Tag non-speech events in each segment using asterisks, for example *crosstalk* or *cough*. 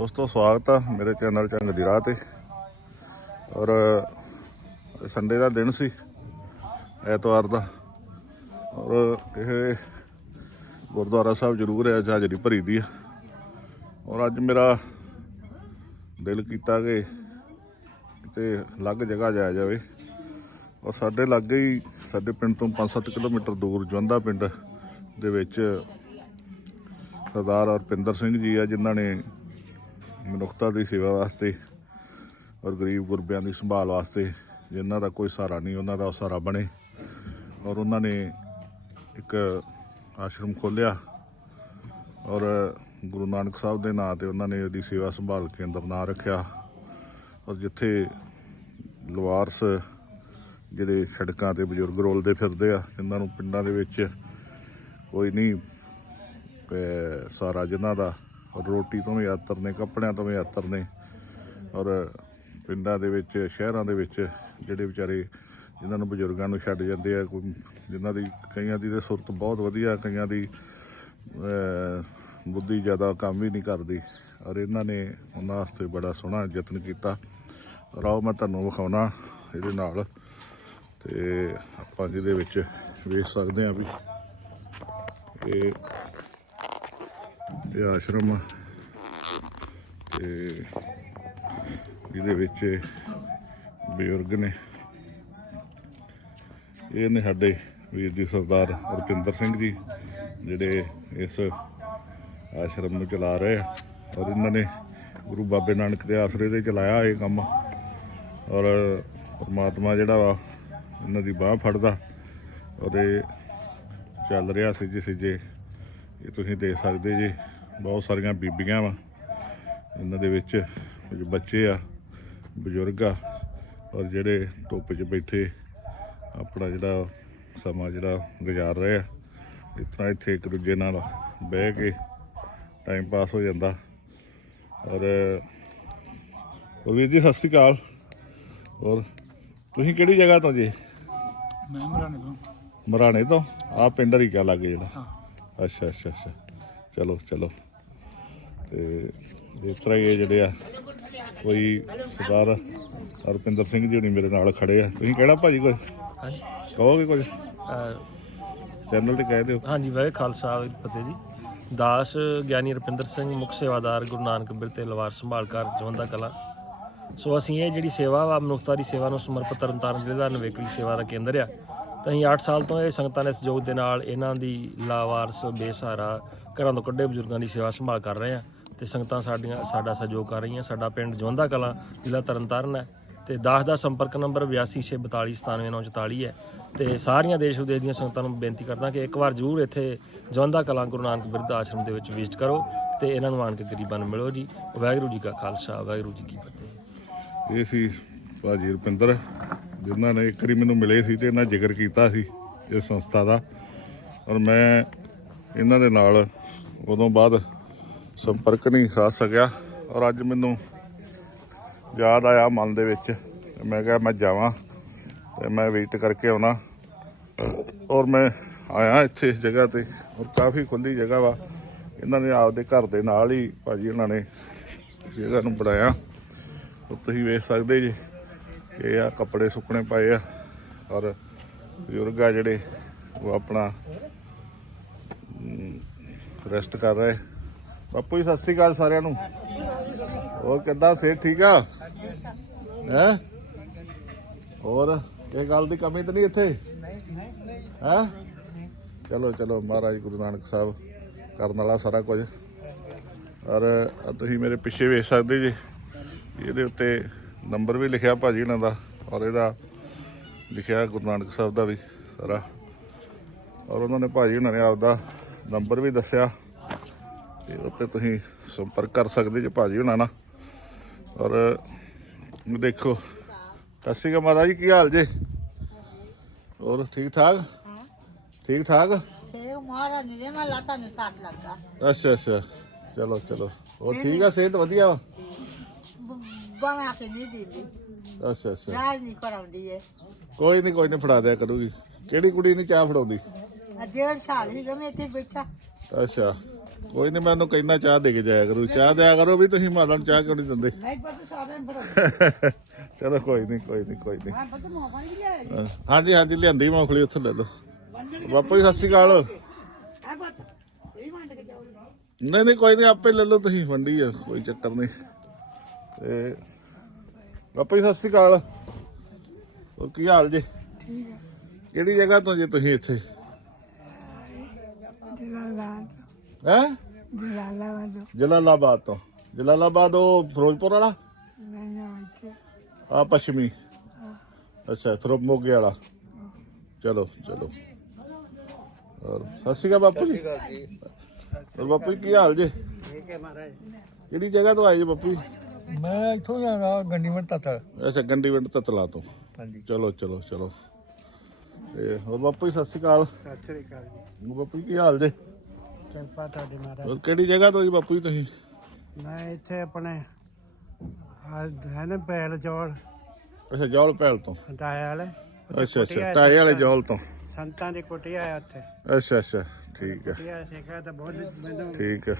ਉਸ ਤੋਂ ਸਵਾਗਤ ਆ ਮੇਰੇ ਚੈਨਲ ਚੰਗ ਦੀ ਰਾਹ ਤੇ। ਔਰ ਸੰਡੇ ਦਾ ਦਿਨ ਸੀ, ਐਤਵਾਰ ਦਾ। ਔਰ ਇਹ ਗੁਰਦੁਆਰਾ ਸਾਹਿਬ ਜ਼ਰੂਰ ਹੈ ਹਾਜ਼ਰੀ ਭਰੀ ਦੀ ਆ। ਔਰ ਅੱਜ ਮੇਰਾ ਦਿਲ ਕੀਤਾ ਕਿ ਕਿਤੇ ਅਲੱਗ ਜਗ੍ਹਾ ਜਾਇਆ ਜਾਵੇ। ਔਰ ਸਾਡੇ ਲਾਗੇ ਹੀ, ਸਾਡੇ ਪਿੰਡ ਤੋਂ 5-7 ਕਿਲੋਮੀਟਰ ਦੂਰ ਜਵੰਦਾ ਪਿੰਡ ਦੇ ਵਿੱਚ ਸਰਦਾਰ ਰਪਿੰਦਰ ਸਿੰਘ ਜੀ ਆ, ਜਿਨ੍ਹਾਂ ਨੇ ਮਨੁੱਖਤਾ ਦੀ ਸੇਵਾ ਵਾਸਤੇ ਔਰ ਗਰੀਬ ਗੁਰਬਿਆਂ ਦੀ ਸੰਭਾਲ ਵਾਸਤੇ ਜਿਨ੍ਹਾਂ ਦਾ ਕੋਈ ਸਹਾਰਾ ਨਹੀਂ, ਉਹਨਾਂ ਦਾ ਸਹਾਰਾ ਬਣੇ। ਔਰ ਉਹਨਾਂ ਨੇ ਇੱਕ ਆਸ਼ਰਮ ਖੋਲ੍ਹਿਆ ਔਰ ਗੁਰੂ ਨਾਨਕ ਸਾਹਿਬ ਦੇ ਨਾਂ ਤੇ ਉਹਨਾਂ ਨੇ ਉਹਦੀ ਸੇਵਾ ਸੰਭਾਲ ਕੇਂਦਰ ਨਾਂ ਰੱਖਿਆ। ਔਰ ਜਿੱਥੇ ਲਵਾਰਸ ਜਿਹੜੇ ਸੜਕਾਂ ਤੇ ਬਜ਼ੁਰਗ ਰੋਲਦੇ ਫਿਰਦੇ ਆ, ਜਿਨ੍ਹਾਂ ਨੂੰ ਪਿੰਡਾਂ ਦੇ ਵਿੱਚ ਕੋਈ ਨਹੀਂ, ਅਹ ਸਾਰਾ ਜਿਨ੍ਹਾਂ ਦਾ ਰੋਟੀ ਤੋਂ ਵੀ ਆਤਰ ਨੇ, ਕੱਪੜਿਆਂ ਤੋਂ ਵੀ ਆਤਰ ਨੇ। ਔਰ ਪਿੰਡਾਂ ਦੇ ਵਿੱਚ, ਸ਼ਹਿਰਾਂ ਦੇ ਵਿੱਚ ਜਿਹੜੇ ਵਿਚਾਰੇ ਜਿਨ੍ਹਾਂ ਨੂੰ ਬਜ਼ੁਰਗਾਂ ਨੂੰ ਛੱਡ ਜਾਂਦੇ ਆ, ਕੋਈ ਜਿਨ੍ਹਾਂ ਦੀ ਕਈਆਂ ਦੀ ਤੇ ਸੁਰਤ ਬਹੁਤ ਵਧੀਆ, ਕਈਆਂ ਦੀ ਬੁੱਧੀ ਜ਼ਿਆਦਾ ਕੰਮ ਵੀ ਨਹੀਂ ਕਰਦੀ। ਔਰ ਇਹਨਾਂ ਨੇ ਉਹਨਾਂ ਵਾਸਤੇ ਬੜਾ ਸੋਹਣਾ ਯਤਨ ਕੀਤਾ। ਔਰ ਆਓ ਮੈਂ ਤੁਹਾਨੂੰ ਵਿਖਾਉਣਾ ਇਹਦੇ ਨਾਲ। ਤੇ ਆਪਾਂ ਜਿਹਦੇ ਵਿੱਚ ਵੇਖ ਸਕਦੇ ਆ ਵੀ ਇਹ ਇਹ ਆਸ਼ਰਮ ਆ। ਤੇ ਜਿਹਦੇ ਵਿੱਚ ਬਜ਼ੁਰਗ ਨੇ। ਇਹ ਨੇ ਸਾਡੇ ਵੀਰ ਜੀ ਸਰਦਾਰ ਰੁਪਿੰਦਰ ਸਿੰਘ ਜੀ, ਜਿਹੜੇ ਇਸ ਆਸ਼ਰਮ ਨੂੰ ਚਲਾ ਰਹੇ ਆ। ਔਰ ਇਹਨਾਂ ਨੇ ਗੁਰੂ ਬਾਬੇ ਨਾਨਕ ਦੇ ਆਸਰੇ ਤੇ ਚਲਾਇਆ ਇਹ ਕੰਮ। ਔਰ ਪਰਮਾਤਮਾ ਜਿਹੜਾ ਵਾ, ਇਹਨਾਂ ਦੀ ਬਾਹ ਫੜਦਾ। ਔਰ ਇਹ ਚੱਲ ਰਿਹਾ ਸਿੱਜੇ ਸਿੱਜੇ ਇਹ ਤੁਸੀਂ ਦੇਖ ਸਕਦੇ ਜੀ। ਬਹੁਤ ਸਾਰੀਆਂ ਬੀਬੀਆਂ ਵਾ। ਇਹਨਾਂ ਦੇ ਵਿੱਚ ਕੁਝ ਬੱਚੇ ਆ ਬਜ਼ੁਰਗ ਆ ਔਰ ਜਿਹੜੇ ਧੁੱਪ 'ਚ ਬੈਠੇ ਆਪਣਾ ਜਿਹੜਾ ਸਮਾਂ ਜਿਹੜਾ ਗੁਜ਼ਾਰ ਰਹੇ ਆ। ਇਸ ਤਰ੍ਹਾਂ ਇੱਥੇ ਇੱਕ ਦੂਜੇ ਨਾਲ ਬਹਿ ਕੇ ਟਾਈਮ ਪਾਸ ਹੋ ਜਾਂਦਾ। ਔਰ ਉਹ ਵੀਰ ਜੀ ਸਤਿ ਸ਼੍ਰੀ ਅਕਾਲ। ਔਰ ਤੁਸੀਂ ਕਿਹੜੀ ਜਗ੍ਹਾ ਤੋਂ ਜੀ? ਮੈਂ ਮਰਾਣੇ ਤੋਂ। ਮਰਾਣੇ ਤੋਂ? ਆ ਪਿੰਡ ਹਰੀਕਾ ਲੱਗੇ ਜਿਹੜਾ। ਹਾਂ। ਅੱਛਾ ਅੱਛਾ ਅੱਛਾ। ਚਲੋ ਚਲੋ। ਤੇ ਇਸ ਤਰ੍ਹਾਂ ਇਹ ਜਿਹੜੇ ਆ ਕੋਈ ਸਰਦਾਰ ਹਰਪਿੰਦਰ ਸਿੰਘ ਜੀ ਹੁਣੀ ਮੇਰੇ ਨਾਲ ਖੜੇ ਆ। ਤੁਸੀਂ ਕਿਹੜਾ ਭਾਜੀ ਕੋਈ? ਹਾਂਜੀ। ਕਹੋਗੇ ਕੁਝ? ਚੈਨਲ ਤੇ ਕਹਿ ਦਿਓ। ਹਾਂਜੀ ਵਾਹਿ ਖਾਲਸਾ ਵਾਹਿਗੁਰੂ ਫਤਿਹ ਜੀ। ਦਾਸ ਗਿਆਨੀ ਰੁਪਿੰਦਰ ਸਿੰਘ ਮੁੱਖ ਸੇਵਾਦਾਰ ਗੁਰੂ ਨਾਨਕ ਬਿਰਤੇ ਲਵਾਰ ਸੰਭਾਲ ਕਰ ਜਵੰਦਾ ਕਲਾ। ਸੋ ਅਸੀਂ ਇਹ ਜਿਹੜੀ ਸੇਵਾ ਵਾ ਮਨੁੱਖਤਾ ਦੀ ਸੇਵਾ ਨੂੰ ਸਮਰਪਿਤ ਤਰਨਤਾਰਨ ਜ਼ਿਲ੍ਹੇ ਦਾ ਨਵੇਕਲੀ ਸੇਵਾ ਦਾ ਕੇਂਦਰ ਆ। ਤਾਂ ਅਸੀਂ 8 ਸਾਲ ਤੋਂ ਇਹ ਸੰਗਤਾਂ ਦੇ ਸਹਿਯੋਗ ਦੇ ਨਾਲ ਇਹਨਾਂ ਦੀ ਲਾਵਾਰਸ ਬੇਸਹਾਰਾ ਘਰਾਂ ਤੋਂ ਕੱਢੇ ਬਜ਼ੁਰਗਾਂ ਦੀ ਸੇਵਾ ਸੰਭਾਲ ਕਰ ਰਹੇ ਆ। ਤੇ ਸੰਗਤਾਂ ਸਾਡੀਆਂ ਸਾਡਾ ਸਹਿਯੋਗ ਕਰ ਰਹੀਆਂ, ਸਾਡਾ ਪਿੰਡ ਜਵੰਦਾ ਕਲਾਂ ਜ਼ਿਲ੍ਹਾ ਤਰਨਤਾਰਨ ਹੈ ਤੇ ਦਾਸ ਦਾ ਸੰਪਰਕ ਨੰਬਰ 8264297944 ਹੈ ਤੇ ਸਾਰੀਆਂ ਦੇਸ਼ ਵਿਦੇਸ਼ ਦੀਆਂ ਸੰਗਤਾਂ ਨੂੰ ਬੇਨਤੀ ਕਰਦਾ ਕਿ ਇੱਕ ਵਾਰ ਜ਼ਰੂਰ ਇੱਥੇ ਜਵੰਦਾ ਕਲਾਂ ਗੁਰੂ ਨਾਨਕ ਬਿਰਧ ਆਸ਼ਰਮ ਦੇ ਵਿੱਚ ਵਿਜ਼ਿਟ ਕਰੋ ਤੇ ਇਹਨਾਂ ਨੂੰ ਆਣ ਕੇ ਗਰੀਬਾਂ ਨੂੰ ਮਿਲੋ ਜੀ। ਵਾਹਿਗੁਰੂ ਜੀ ਕਾ ਖਾਲਸਾ, ਵਾਹਿਗੁਰੂ ਜੀ ਕੀ ਫਤਿਹ। ਇਹ ਸੀ ਭਾਜੀ ਰੁਪਿੰਦਰ, ਜਿਨ੍ਹਾਂ ਨੇ ਇੱਕ ਵਾਰੀ ਮੈਨੂੰ ਮਿਲੇ ਸੀ ਤੇ ਇਹਨਾਂ ਜ਼ਿਕਰ ਕੀਤਾ ਸੀ ਇਸ ਸੰਸਥਾ ਦਾ। ਔਰ ਮੈਂ ਇਹਨਾਂ ਦੇ ਨਾਲ ਉਦੋਂ ਬਾਅਦ ਸੰਪਰਕ ਨਹੀਂ ਸਾਧ ਸਕਿਆ ਔਰ ਅੱਜ ਮੈਨੂੰ ਯਾਦ ਆਇਆ ਮਨ ਦੇ ਵਿੱਚ। ਮੈਂ ਕਿਹਾ ਮੈਂ ਜਾਵਾਂ ਤੇ ਮੈਂ ਵੇਟ ਕਰਕੇ ਆਉਣਾ। ਔਰ ਮੈਂ ਆਇਆ ਇੱਥੇ ਇਸ ਜਗ੍ਹਾ ਤੇ ਔਰ ਕਾਫੀ ਖੁੱਲੀ ਜਗ੍ਹਾ ਵਾ। ਇਹਨਾਂ ਨੇ ਆਪਦੇ ਘਰ ਦੇ ਨਾਲ ਹੀ ਭਾਜੀ ਉਹਨਾਂ ਨੇ ਜਗ੍ਹਾ ਨੂੰ ਬਣਾਇਆ। ਤੁਸੀਂ ਵੇਖ ਸਕਦੇ ਜੀ ਇਹ ਆ ਕੱਪੜੇ ਸੁੱਕਣੇ ਪਏ ਆ ਔਰ ਬਜ਼ੁਰਗ ਆ ਜਿਹੜੇ ਉਹ ਆਪਣਾ ਰੈਸਟ ਕਰ ਰਹੇ। ਬਾਪੂ ਜੀ, ਸਤਿ ਸ੍ਰੀ ਅਕਾਲ ਸਾਰਿਆਂ ਨੂੰ। ਹੋਰ ਕਿੱਦਾਂ, ਸਿਹਤ ਠੀਕ ਆ? ਹੈ? ਹੋਰ ਇਹ ਗੱਲ ਦੀ ਕਮੀ ਤਾਂ ਨਹੀਂ ਇੱਥੇ? ਹੈ? ਚਲੋ ਚਲੋ, ਮਹਾਰਾਜ ਗੁਰੂ ਨਾਨਕ ਸਾਹਿਬ ਕਰਨ ਵਾਲਾ ਸਾਰਾ ਕੁਝ। ਔਰ ਤੁਸੀਂ ਮੇਰੇ ਪਿੱਛੇ ਵੇਖ ਸਕਦੇ ਜੀ, ਇਹਦੇ ਉੱਤੇ ਨੰਬਰ ਵੀ ਲਿਖਿਆ ਭਾਜੀ ਇਹਨਾਂ ਦਾ, ਔਰ ਇਹਦਾ ਲਿਖਿਆ ਗੁਰੂ ਨਾਨਕ ਸਾਹਿਬ ਦਾ ਵੀ ਸਾਰਾ। ਔਰ ਉਹਨਾਂ ਨੇ ਭਾਜੀ ਉਹਨਾਂ ਨੇ ਆਪਦਾ ਨੰਬਰ ਵੀ ਦੱਸਿਆ। ਤੇ ਉੱਤੇ ਤੁਸੀਂ ਸੰਪਰਕ ਕਰ ਸਕਦੇ ਜੇ ਭਾਜੀ ਉਹਨਾਂ ਨਾਲ। ਔਰ ਦੇਖੋ ਸਤਿ ਸ਼੍ਰੀ ਅਕਾਲ ਮਹਾਰਾਜ ਕੀ ਹਾਲ ਜੇ? ਹੋਰ ਠੀਕ ਠਾਕ? ਠੀਕ ਠਾਕ? ਨੇ ਨੇ ਅੱਛਾ ਅੱਛਾ। ਚਲੋ ਚਲੋ। ਹੋਰ ਠੀਕ ਆ ਸਿਹਤ ਵਧੀਆ ਵਾ? ਬਣਾ ਕੇ ਨਹੀਂ ਦਿੰਦੀ। ਅੱਛਾ ਅੱਛਾ। ਰਾਜ ਨਹੀਂ ਕਰਾਉਂਦੀ ਏ ਕੋਈ ਨਹੀਂ ਕੋਈ ਨਹੀਂ ਫੜਾ ਦਿਆ ਕਰੂਗੀ। ਕਿਹੜੀ ਕੁੜੀ ਨਹੀਂ ਚਾਹ ਫੜਾਉਂਦੀ? ਆ ਡੇਢ ਸਾਲ ਹੀ ਗਮੇ ਇੱਥੇ ਬੈਠਾ। ਅੱਛਾ। ਕੋਈ ਨਹੀਂ ਮੈਂ ਉਹਨੂੰ ਕਹਿੰਦਾ ਚਾਹ ਦੇ ਕੇ ਜਾਇਆ ਕਰੂ। ਚਾਹ ਦਿਆ ਕਰੋ ਵੀ ਤੁਸੀਂ ਮਾਤਾ ਨੂੰ ਚਾਹ ਕਿਉਂ ਨਹੀਂ ਦਿੰਦੇ? ਨਹੀਂ ਪਤਾ ਸਾਰਿਆਂ ਨੂੰ ਬੜਾ *laughs* ਚਲੋ ਕੋਈ ਨਹੀਂ ਕੋਈ ਨਹੀਂ ਕੋਈ ਨਹੀਂ ਮੈਂ ਪਤਾ ਮੋਬਾਈਲ ਵੀ ਲਿਆਇਆ ਜੀ। ਹਾਂ, ਹਾਂਜੀ ਹਾਂਜੀ ਲਿਆਂਦੀ ਮੂੰਗਫਲੀ ਉੱਥੇ ਲੈ ਲਓ। ਬਾਪੂ ਜੀ ਸਤਿ ਸ਼੍ਰੀ ਅਕਾਲ। ਆ ਪਤਾ ਇਹ ਵੰਡ ਕੇ ਜਾਓ ਨਹੀਂ ਨਹੀਂ ਕੋਈ ਨਹੀਂ ਆਪੇ ਲੈ ਲਓ ਤੁਸੀਂ ਵੰਡੀ ਆ ਕੋਈ ਚੱਕਰ ਨਹੀਂ ਤੇ ਬਾਪੂ ਜੀ ਸਤਿ ਸ਼੍ਰੀ ਅਕਾਲ। ਹੋਰ ਕੀ ਹਾਲ ਜੀ? ਠੀਕ ਹੈ ਕਿਹੜੀ ਜਗ੍ਹਾ ਤੋਂ ਜੀ ਤੁਸੀਂ ਇੱਥੇ? ਹੈ? ਜਲਾਲਾਬਾਦ ਜਲਾਲਾਬਾਦ ਤੋਂ। ਜਲਾਲਾਬਾਦ ਉਹ ਫਿਰੋਜ਼ਪੁਰ ਵਾਲਾ? ਨਹੀਂ ਆਇਆ ਆ ਪੱਛਮੀ। ਅੱਛਾ ਫਿਰ ਮੋਗੇ ਵਾਲਾ। ਚਲੋ ਚਲੋ। ਹੋਰ ਸਤਿ ਸ਼੍ਰੀ ਅਕਾਲ ਬਾਪੂ ਜੀ। ਹੋਰ ਬਾਪੂ ਜੀ ਕੀ ਹਾਲ ਜੀ? ਠੀਕ ਹੈ ਮਹਾਰਾਜ। ਕਿਹੜੀ ਜਗ੍ਹਾ ਤੋਂ ਆਏ ਜੀ ਬਾਪੂ ਜੀ? ਮੈਂ ਇੱਥੋਂ ਆਇਆ ਗੰਡੀਵੰਡ ਤੱਕ ਅੱਛਾ ਗੰਡੀਵਿੰਡ ਤਤਲਾ ਤੋਂ। ਹਾਂਜੀ। ਚਲੋ ਚਲੋ ਚਲੋ। ਤੇ ਹੋਰ ਬਾਪੂ ਜੀ ਸਤਿ ਸ਼੍ਰੀ ਅਕਾਲ। ਸਤਿ ਸ੍ਰੀ ਅਕਾਲ ਜੀ। ਬਾਪੂ ਜੀ ਕੀ ਹਾਲ ਜੀ? ਕਿਰਪਾ ਤੁਹਾਡੀ ਮਹਾਰਾਜ। ਹੋਰ ਕਿਹੜੀ ਜਗ੍ਹਾ ਤੋਂ ਜੀ ਬਾਪੂ ਜੀ ਤੁਸੀਂ? ਮੈਂ ਇੱਥੇ ਆਪਣੇ ਆ ਹੈ ਨਾ ਪੈਲ ਚੌੜ ਅੱਛਾ ਜੌਲ ਪਹਿਲ ਤੋਂ। ਹਟਾਇਆ ਵਾਲੇ। ਅੱਛਾ ਅੱਛਾ ਟਾਏ ਵਾਲੇ ਜੌਲ ਤੋਂ। ਸੰਤਾਂ ਦੀ ਕੁਟੀ ਆਇਆ ਉੱਥੇ। ਅੱਛਾ ਅੱਛਾ ਠੀਕ ਹੈ। ਕੁਟੀਆ ਸਿੱਖਿਆ ਤਾਂ ਬਹੁਤ ਮੈਨੂੰ ਠੀਕ ਹੈ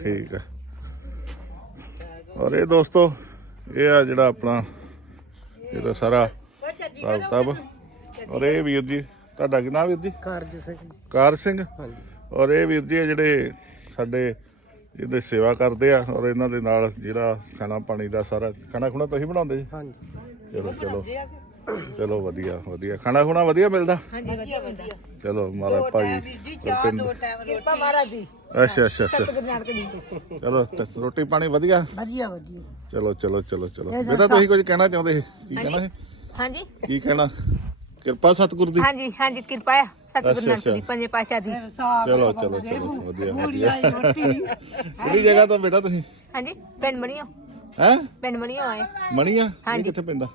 ਠੀਕ ਹੈ। ਔਰ ਇਹ ਦੋਸਤੋ ਇਹ ਆ ਜਿਹੜਾ ਆਪਣਾ ਇਹਦਾ ਸਾਰਾ ਕਿਤਾਬ ਔਰ ਇਹ ਵੀਰ ਜੀ ਤੁਹਾਡਾ ਕੀ ਨਾਮ ਵੀਰ ਜੀ? ਕਾਰਜ ਸਿੰਘ। ਕਾਰ ਸਿੰਘ? ਔਰ ਇਹ ਵੀਰ ਜੀ ਜਿਹੜੇ ਸਾਡੇ ਇਹਦੇ ਸੇਵਾ ਕਰਦੇ ਆ ਔਰ ਇਹਨਾਂ ਦੇ ਨਾਲ ਜਿਹੜਾ ਖਾਣਾ ਪਾਣੀ ਦਾ ਸਾਰਾ ਖਾਣਾ ਖੁਣਾ ਤੁਸੀਂ ਬਣਾਉਂਦੇ ਜੀ? ਹਾਂਜੀ। ਚਲੋ ਚਲੋ। ਚਲੋ ਵਧੀਆ ਵਧੀਆ। ਖਾਣਾ ਖੁਣਾ ਵਧੀਆ ਮਿਲਦਾ? ਹਾਂਜੀ ਵਧੀਆ ਵਧੀਆ ਚਲੋ ਮਹਾਰਾਜ ਕਿਰਪਾ ਦੀ। ਅੱਛਾ ਅੱਛਾ ਅੱਛਾ। ਚਲੋ ਰੋਟੀ ਪਾਣੀ ਵਧੀਆ? ਵਧੀਆ ਵਧੀਆ। ਚਲੋ ਚਲੋ ਚਲੋ ਚਲੋ। ਬੇਟਾ ਤੁਸੀਂ ਕੁਝ ਕਹਿਣਾ ਚਾਹੁੰਦੇ ਸੀ? ਕੀ ਕਹਿਣਾ ਹੈ ਹਾਂਜੀ। ਕੀ ਕਹਿਣਾ? ਕਿਰਪਾ ਸਤਿਗੁਰ ਦੀ। ਹਾਂਜੀ ਹਾਂਜੀ ਕਿਰਪਾ ਆ। ਸਤਿਗੁਰੂ ਅੱਛਾ, ਨਾਨਕ ਅੱਛਾ। ਦੀ ਪੰਜੇ ਪਾਸ਼ਾ ਦੀ। ਚਲੋ ਚਲੋ ਚਲੋ ਵਧੀਆ ਵਧੀਆ। ਕਿਹੜੀ ਜਗ੍ਹਾ ਤੋਂ ਬੇਟਾ ਤੁਸੀਂ? ਹਾਂਜੀ ਪਿੰਡ ਮੜੀਓ ਹੈ? ਪਿੰਡ ਮੜੀਓ ਆਏ। ਮਣੀਆ ਇਹ ਹਾਂਜੀ। ਕਿੱਥੇ ਪੈਂਦਾ?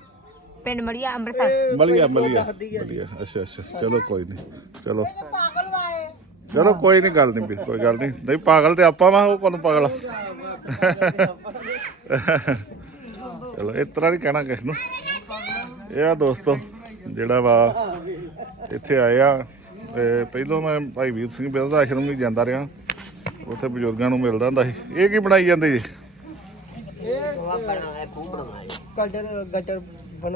ਪਿੰਡ ਮੜੀਆ ਅੰਮ੍ਰਿਤਸਰ। ਮਲੀਆ ਮਲੀਆ ਮਲੀਆ ਅੱਛਾ ਅੱਛਾ। ਚਲੋ ਕੋਈ ਨਹੀਂ। ਚਲੋ। ਪਾਗਲ ਵਾਏ। ਚਲੋ ਕੋਈ ਨਹੀਂ ਗੱਲ ਨਹੀਂ ਵੀ ਕੋਈ ਗੱਲ ਨਹੀਂ। ਨਹੀਂ ਪਾਗਲ ਤੇ ਆਪਾਂ ਵਾ ਉਹ ਕੋਣ ਪਾਗਲ ਆ? ਚਲੋ ਇਸ ਤਰ੍ਹਾਂ ਨਹੀਂ ਕਹਿਣਾ ਕਿਸ ਨੂੰ। ਇਹ ਆ ਦੋਸਤੋ ਜਿਹੜਾ ਵਾ ਇੱਥੇ ਆਏ ਆ। ਤੇ ਪਹਿਲੋਂ ਮੈਂ ਭਾਈ ਵੀਰ ਸਿੰਘ ਬਿਰਧ ਆਸ਼ਰਮ ਵੀ ਜਾਂਦਾ ਰਿਹਾ। ਉੱਥੇ ਬਜ਼ੁਰਗਾਂ ਨੂੰ ਮਿਲਦਾ ਹੁੰਦਾ ਸੀ। ਇਹ ਕੀ ਬਣਾਈ ਜਾਂਦੇ ਜੀ? ਗਟਰ ਗਟਰ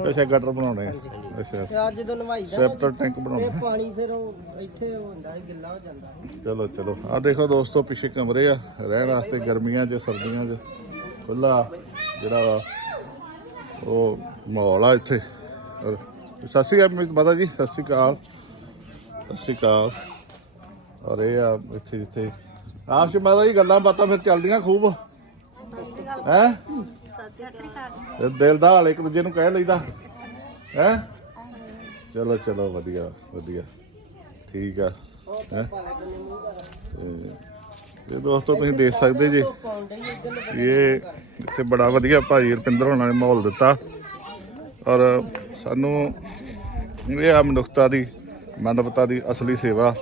ਅੱਛਾ ਗਟਰ ਬਣਾਉਣੇ ਆ। ਅੱਛਾ। ਅੱਜ ਜਦੋਂ ਨਵਾਈ ਦਾ ਸੈਪਟਰ ਟੈਂਕ ਇਹ ਬਣਾਉਣਾ ਪਾਣੀ ਫਿਰ ਉਹ ਇੱਥੇ ਉਹ ਹੁੰਦਾ ਹੈ, ਗਿੱਲਾ ਹੋ ਜਾਂਦਾ ਚਲੋ ਚਲੋ। ਆ ਦੇਖੋ ਦੋਸਤੋ ਪਿੱਛੇ ਕਮਰੇ ਆ। ਰਹਿਣ ਵਾਸਤੇ ਗਰਮੀਆਂ 'ਚ ਸਰਦੀਆਂ 'ਚ। ਖੁੱਲਾ ਜਿਹੜਾ ਵਾ ਉਹ ਮਾਹੌਲ ਆ ਇੱਥੇ। ਔਰ ਸਤਿ ਸ਼੍ਰੀ ਅਕਾਲ ਮਾਤਾ ਜੀ। ਸਤਿ ਸ਼੍ਰੀ ਅਕਾਲ। ਸਤਿ ਸ਼੍ਰੀ ਅਕਾਲ। ਔਰ ਇਹ ਆ ਇੱਥੇ ਜਿੱਥੇ ਆਪ ਜੀ ਮਾਤਾ ਜੀ ਗੱਲਾਂ ਬਾਤਾਂ ਫਿਰ ਚੱਲਦੀਆਂ ਖੂਬ। ਹੈ? ਦਿਲ ਦਾ ਹਾਲ ਇੱਕ ਦੂਜੇ ਨੂੰ ਕਹਿ ਲਈਦਾ। ਹੈ? ਚਲੋ ਚਲੋ, ਵਧੀਆ ਵਧੀਆ। ਠੀਕ ਆ। ਹੈ? ਇਹ ਦੋਸਤੋ ਤੁਸੀਂ ਦੇਖ ਸਕਦੇ ਜੀ ਇਹ ਇੱਥੇ ਬੜਾ ਵਧੀਆ ਭਾਈ ਰਪਿੰਦਰ ਹੋਣਾ ਨੇ ਮਾਹੌਲ ਦਿੱਤਾ। ਔਰ ਸਾਨੂੰ ਇਹ ਆ ਮਨੁੱਖਤਾ ਦੀ ਮਾਨਵਤਾ ਦੀ ਅਸਲੀ ਸੇਵਾ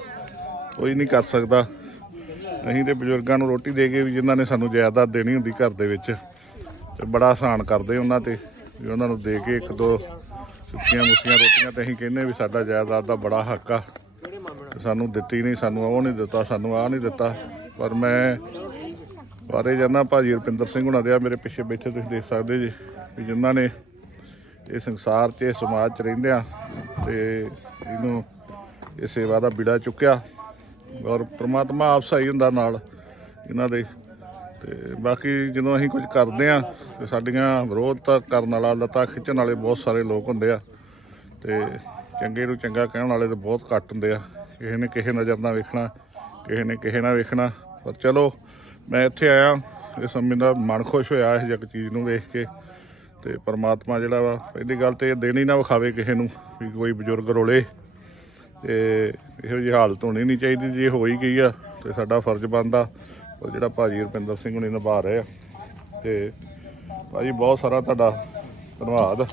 ਕੋਈ ਨਹੀਂ ਕਰ ਸਕਦਾ। ਅਸੀਂ ਤੇ ਬਜ਼ੁਰਗਾਂ ਨੂੰ ਰੋਟੀ ਦੇ ਕੇ ਵੀ ਜਿਨ੍ਹਾਂ ਨੇ ਸਾਨੂੰ ਜਾਇਦਾਦ ਦੇਣੀ ਹੁੰਦੀ ਘਰ ਦੇ ਵਿੱਚ, ਤੇ ਬੜਾ ਆਸਾਨ ਕਰਦੇ ਉਹਨਾਂ ਤੇ ਵੀ ਉਹਨਾਂ ਨੂੰ ਦੇ ਕੇ ਇੱਕ ਦੋ ਸੁੱਕੀਆਂ ਮੁੱਕੀਆਂ ਰੋਟੀਆਂ ਤੇ ਅਸੀਂ ਕਹਿੰਦੇ ਵੀ ਸਾਡਾ ਜਾਇਦਾਦ ਦਾ ਬੜਾ ਹੱਕ ਆ। ਤੇ ਸਾਨੂੰ ਦਿੱਤੀ ਨਹੀਂ, ਸਾਨੂੰ ਉਹ ਨਹੀਂ ਦਿੱਤਾ, ਸਾਨੂੰ ਆਹ ਨਹੀਂ ਦਿੱਤਾ। ਪਰ ਮੈਂ ਬਾਰੇ ਜਾਨਾ ਭਾਜੀ ਰੁਪਿੰਦਰ ਸਿੰਘ ਹੁਣਾਂ ਦੇ ਆ ਮੇਰੇ ਪਿੱਛੇ ਬੈਠੇ ਤੁਸੀਂ ਦੇਖ ਸਕਦੇ ਜੀ, ਵੀ ਜਿਨ੍ਹਾਂ ਨੇ ਇਹ ਸੰਸਾਰ 'ਚ, ਇਹ ਸਮਾਜ 'ਚ ਰਹਿੰਦੇ ਆ, ਤੇ ਇਹਨੂੰ ਇਹ ਸੇਵਾ ਦਾ ਬਿੜਾ ਚੁੱਕਿਆ ਔਰ ਪ੍ਰਮਾਤਮਾ ਆਪ ਸਹੀ ਹੁੰਦਾ ਨਾਲ ਇਹਨਾਂ ਦੇ। ਤੇ ਬਾਕੀ ਜਦੋਂ ਅਸੀਂ ਕੁਝ ਕਰਦੇ ਆ ਤੇ ਸਾਡੀਆਂ ਵਿਰੋਧ ਤਾਂ ਕਰਨ ਵਾਲਾ, ਲੱਤਾਂ ਖਿੱਚਣ ਵਾਲੇ ਬਹੁਤ ਸਾਰੇ ਲੋਕ ਹੁੰਦੇ ਆ। ਤੇ ਚੰਗੇ ਨੂੰ ਚੰਗਾ ਕਹਿਣ ਵਾਲੇ ਤਾਂ ਬਹੁਤ ਘੱਟ ਹੁੰਦੇ ਆ। ਕਿਸੇ ਨੇ ਕਿਸੇ ਨਜ਼ਰ ਨਾਲ ਵੇਖਣਾ, ਕਿਸੇ ਨੇ ਕਿਸੇ ਨਾਲ ਵੇਖਣਾ। ਪਰ ਚਲੋ, ਮੈਂ ਇੱਥੇ ਆਇਆ ਇਸ ਸਮੇਂ ਦਾ ਮਨ ਖੁਸ਼ ਹੋਇਆ ਇਸ ਜਗ ਚੀਜ਼ ਨੂੰ ਵੇਖ ਕੇ। ਤੇ ਪਰਮਾਤਮਾ ਜਿਹੜਾ ਵਾ, ਪਹਿਲੀ ਗੱਲ ਤੇ ਇਹ ਦਿਨ ਹੀ ਨਾ ਵਿਖਾਵੇ ਕਿਸੇ ਨੂੰ ਵੀ ਕੋਈ ਬਜ਼ੁਰਗ ਰੋਲੇ। ਤੇ ਇਹੋ ਜਿਹੀ ਹਾਲਤ ਹੋਣੀ ਨਹੀਂ ਚਾਹੀਦੀ ਜੇ ਹੋ ਹੀ ਗਈ ਆ ਤੇ ਸਾਡਾ ਫਰਜ਼ ਬਣਦਾ। ਪਰ ਜਿਹੜਾ ਭਾਜੀ ਰੁਪਿੰਦਰ ਸਿੰਘ ਹੁਣੀ ਨਿਭਾ ਰਹੇ ਆ ਤੇ ਭਾਜੀ ਬਹੁਤ ਸਾਰਾ ਤੁਹਾਡਾ ਧੰਨਵਾਦ।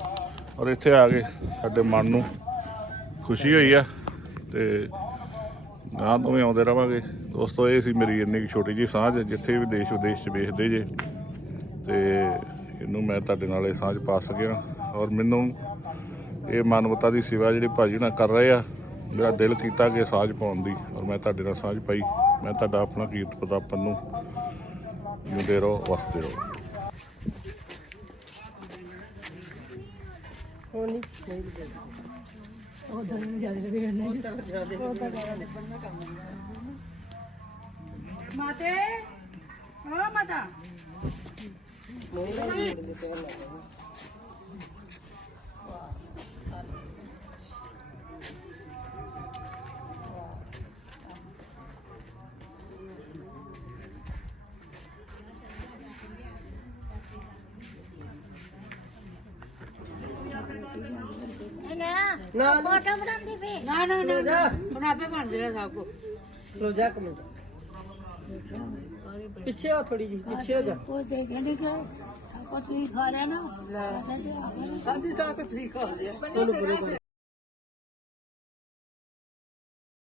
ਔਰ ਇੱਥੇ ਆ ਕੇ ਸਾਡੇ ਮਨ ਨੂੰ ਖੁਸ਼ੀ ਹੋਈ ਆ ਤੇ ਗਾਂ ਤੋਂ ਵੀ ਆਉਂਦੇ ਰਵਾਂਗੇ। ਦੋਸਤੋ, ਇਹ ਸੀ ਮੇਰੀ ਇੰਨੀ ਕੁ ਛੋਟੀ ਜੀ ਸਾਂਝ, ਜਿੱਥੇ ਵੀ ਦੇਸ਼ ਵਿਦੇਸ਼ 'ਚ ਵੇਖਦੇ ਜੇ। ਤੇ ਇਹਨੂੰ ਮੈਂ ਤੁਹਾਡੇ ਨਾਲ ਇਹ ਸਾਂਝ ਪਾ ਸਕਿਆ। ਔਰ ਮੈਨੂੰ ਇਹ ਮਾਨਵਤਾ ਦੀ ਸੇਵਾ ਜਿਹੜੀ ਭਾਜੀ ਨਾਲ ਕਰ ਰਹੇ ਆ ਮੇਰਾ ਦਿਲ ਕੀਤਾ ਕਿ ਸਾਂਝ ਪਾਉਣ ਦੀ ਔਰ ਮੈਂ ਤੁਹਾਡੇ ਨਾਲ ਸਾਂਝ ਪਾਈ। ਮੈਂ ਤੁਹਾਡਾ ਆਪਣਾ ਕੀਰਤ ਪ੍ਰਤਾਪ ਪੰਨੂ ਜਿਉਂਦੇ ਰਹੋ ਵਸਦੇ ਰਹੋ ਹੁਣ ਨਹੀਂ ਨਹੀਂ ਲਿਖਿਆ ਉਹ ਤਾਂ ਨਹੀਂ ਜ਼ਿਆਦਾ ਮਾਤੇ ਓ ਮਾਤਾ। ਨਾ ਨਾ। ਬਣ ਜਾ। ਕੋਈ ਖਾ ਲਿਆ ਨਾ। ਲੈ। ਸਾਡੀ ਸਾਖ ਤੁਸੀਂ ਖਾ